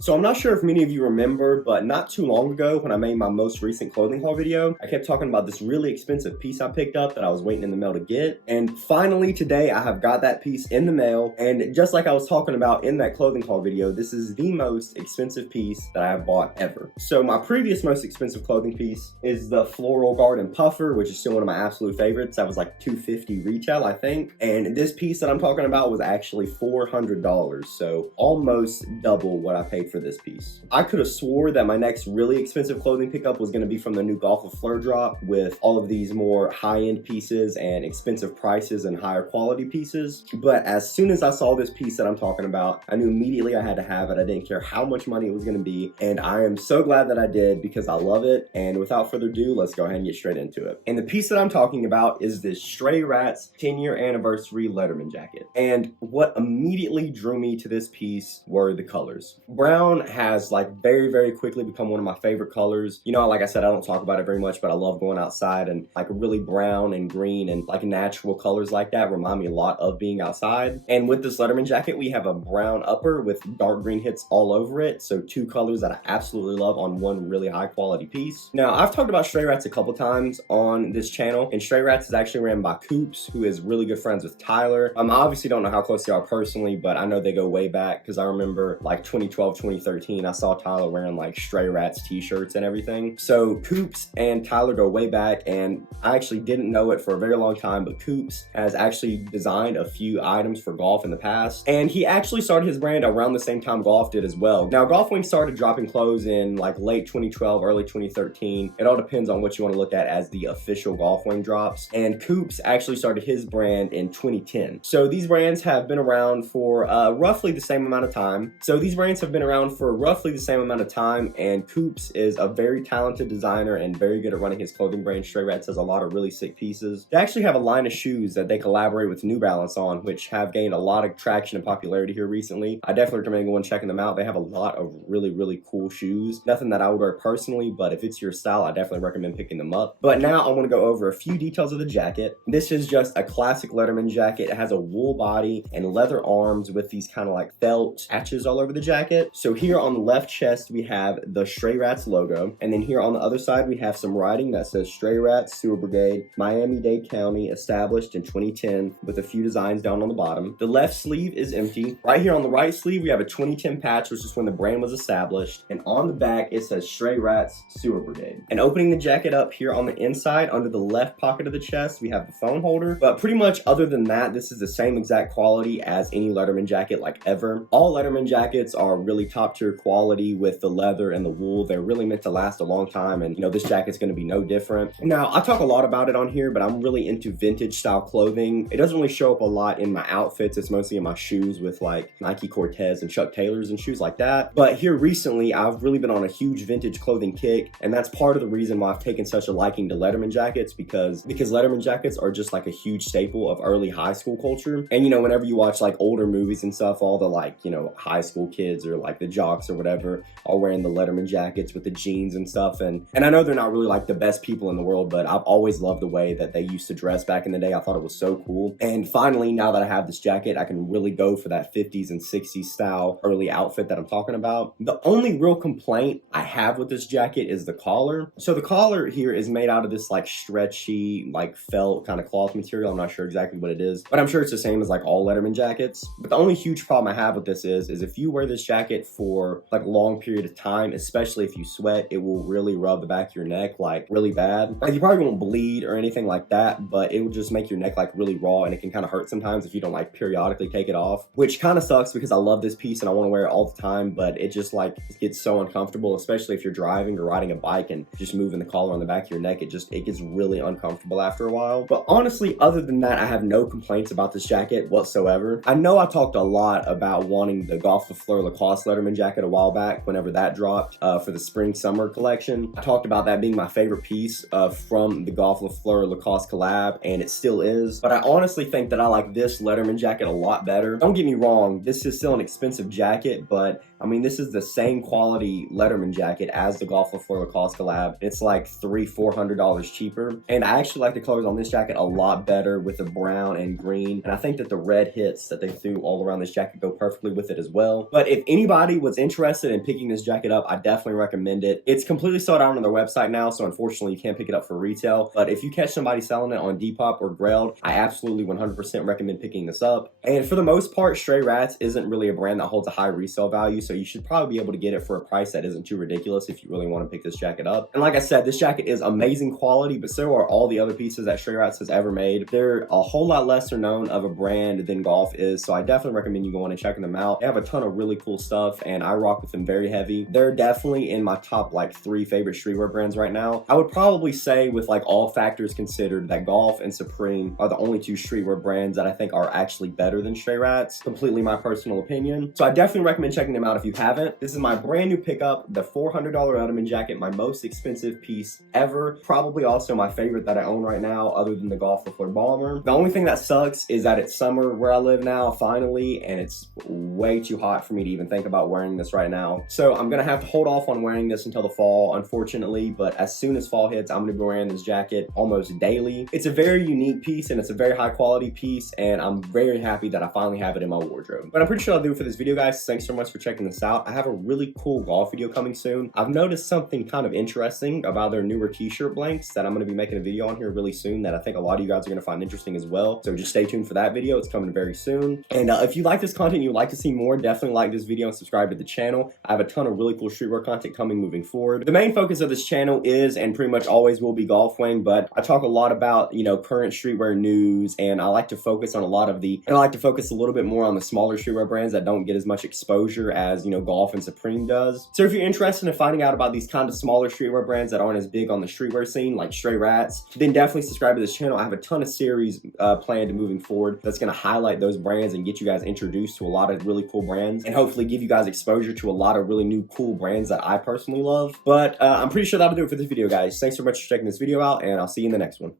So I'm not sure if many of you remember, but not too long ago when I made my most recent clothing haul video, I kept talking about this really expensive piece I picked up that I was waiting in the mail to get. And finally today I have got that piece in the mail. And just like I was talking about in that clothing haul video, this is the most expensive piece that I have bought ever. So my previous most expensive clothing piece is the Floral Garden Puffer, which is still one of my absolute favorites. That was like $250 retail, I think. And this piece that I'm talking about was actually $400. So almost double what I paid for this piece. I could have swore that my next really expensive clothing pickup was going to be from the new Golf of Fleur drop with all of these more high-end pieces and expensive prices and higher quality pieces. But as soon as I saw this piece that I'm talking about, I knew immediately I had to have it. I didn't care how much money it was going to be. And I am so glad that I did because I love it. And without further ado, let's go ahead and get straight into it. And the piece that I'm talking about is this Stray Rats 10-year anniversary Letterman jacket. And what immediately drew me to this piece were the colors. Brown has like very quickly become one of my favorite colors. You know, like I said, I don't talk about it very much, but I love going outside, and like really brown and green and like natural colors like that remind me a lot of being outside. And with this Letterman jacket, we have a brown upper with dark green hits all over it. So two colors that I absolutely love on one really high quality piece. Now, I've talked about Stray Rats a couple times on this channel, and Stray Rats is actually ran by Koopz, who is really good friends with Tyler. I obviously don't know how close they are personally, but I know they go way back because I remember like 2012, 2013, I saw Tyler wearing like Stray Rats t-shirts and everything. So Koopz and Tyler go way back, and I actually didn't know it for a very long time, but Koopz has actually designed a few items for Golf in the past, and he actually started his brand around the same time Golf did as well. Now, Golf Wing started dropping clothes in like late 2012, early 2013. It all depends on what you want to look at as the official Golf Wing drops, and Koopz actually started his brand in 2010. So these brands have been around for roughly the same amount of time. And Koopz is a very talented designer and very good at running his clothing brand. Stray Rats has a lot of really sick pieces. They actually have a line of shoes that they collaborate with New Balance on, which have gained a lot of traction and popularity here recently. I definitely recommend going checking them out. They have a lot of really cool shoes. Nothing that I would wear personally, but if it's your style, I definitely recommend picking them up. But now I want to go over a few details of the jacket. This is just a classic Letterman jacket. It has a wool body and leather arms with these kind of like felt patches all over the jacket. So here on the left chest, we have the Stray Rats logo. And then here on the other side, we have some writing that says Stray Rats Sewer Brigade, Miami-Dade County, established in 2010, with a few designs down on the bottom. The left sleeve is empty. Right here on the right sleeve, we have a 2010 patch, which is when the brand was established. And on the back, it says Stray Rats Sewer Brigade. And opening the jacket up here on the inside, under the left pocket of the chest, we have the phone holder. But pretty much other than that, this is the same exact quality as any Letterman jacket like ever. All Letterman jackets are really top tier quality with the leather and the wool. They're really meant to last a long time, and you know, this jacket's going to be no different. Now, I talk a lot about it on here, but I'm really into vintage style clothing. It doesn't really show up a lot in my outfits. It's mostly in my shoes with like Nike Cortez and Chuck Taylors and shoes like that. But here recently, I've really been on a huge vintage clothing kick, and that's part of the reason why I've taken such a liking to Letterman jackets, because Letterman jackets are just like a huge staple of early high school culture. And you know, whenever you watch like older movies and stuff, all the like, you know, high school kids or like the jocks or whatever are wearing the Letterman jackets with the jeans and stuff. And I know they're not really like the best people in the world, but I've always loved the way that they used to dress back in the day. I thought it was so cool. And finally, now that I have this jacket, I can really go for that 50s and 60s style early outfit that I'm talking about. The only real complaint I have with this jacket is the collar. So the collar here is made out of this like stretchy, like felt kind of cloth material. I'm not sure exactly what it is, but I'm sure it's the same as like all Letterman jackets. But the only huge problem I have with this is if you wear this jacket for like a long period of time, especially if you sweat, it will really rub the back of your neck like really bad. Like you probably won't bleed or anything like that, but it will just make your neck like really raw, and it can kind of hurt sometimes if you don't like periodically take it off, which kind of sucks because I love this piece and I want to wear it all the time, but it just like gets so uncomfortable, especially if you're driving or riding a bike and just moving the collar on the back of your neck. It gets really uncomfortable after a while. But honestly, other than that, I have no complaints about this jacket whatsoever. I know I talked a lot about wanting the Golf of Fleur Lacoste Letterman jacket a while back whenever that dropped for the spring summer collection. I talked about that being my favorite piece from the Golf of Fleur Lacoste collab, and it still is. But I honestly think that I like this Letterman jacket a lot better. Don't get me wrong, this is still an expensive jacket, but I mean, this is the same quality Letterman jacket as the Golf with Fleur Lacoste collab. It's like $300-400 cheaper. And I actually like the colors on this jacket a lot better with the brown and green. And I think that the red hits that they threw all around this jacket go perfectly with it as well. But if anybody was interested in picking this jacket up, I definitely recommend it. It's completely sold out on their website now, so unfortunately you can't pick it up for retail. But if you catch somebody selling it on Depop or Grailed, I absolutely 100% recommend picking this up. And for the most part, Stray Rats isn't really a brand that holds a high resale value, so you should probably be able to get it for a price that isn't too ridiculous if you really want to pick this jacket up. And like I said, this jacket is amazing quality, but so are all the other pieces that Stray Rats has ever made. They're a whole lot lesser known of a brand than Golf is, so I definitely recommend you going and checking them out. They have a ton of really cool stuff, and I rock with them very heavy. They're definitely in my top like 3 favorite streetwear brands right now. I would probably say, with like all factors considered, that Golf and Supreme are the only 2 streetwear brands that I think are actually better than Stray Rats. Completely my personal opinion. So I definitely recommend checking them out if you haven't. This is my brand new pickup, the $400 Letterman jacket, my most expensive piece ever. Probably also my favorite that I own right now, other than the Golf with Fleur Bomber. The only thing that sucks is that it's summer where I live now, finally, and it's way too hot for me to even think about wearing this right now. So I'm gonna have to hold off on wearing this until the fall, unfortunately, but as soon as fall hits, I'm gonna be wearing this jacket almost daily. It's a very unique piece, and it's a very high quality piece, and I'm very happy that I finally have it in my wardrobe. But I'm pretty sure I'll do it for this video, guys. Thanks so much for checking this out. I have a really cool golf video coming soon. I've noticed something kind of interesting about their newer t-shirt blanks that I'm gonna be making a video on here really soon that I think a lot of you guys are gonna find interesting as well. So just stay tuned for that video. It's coming very soon. And if you like this content, you'd like to see more, definitely like this video and subscribe to the channel. I have a ton of really cool streetwear content coming moving forward. The main focus of this channel is, and pretty much always will be, Golf Wang, but I talk a lot about, you know, current streetwear news, and I like to focus on a little bit more on the smaller streetwear brands that don't get as much exposure as, you know, Golf and Supreme does. So if you're interested in finding out about these kind of smaller streetwear brands that aren't as big on the streetwear scene, like Stray Rats, then definitely subscribe to this channel. I have a ton of series planned moving forward that's going to highlight those brands and get you guys introduced to a lot of really cool brands, and hopefully give you guys exposure to a lot of really new cool brands that I personally love. But I'm pretty sure that'll do it for this video, guys. Thanks so much for checking this video out, and I'll see you in the next one.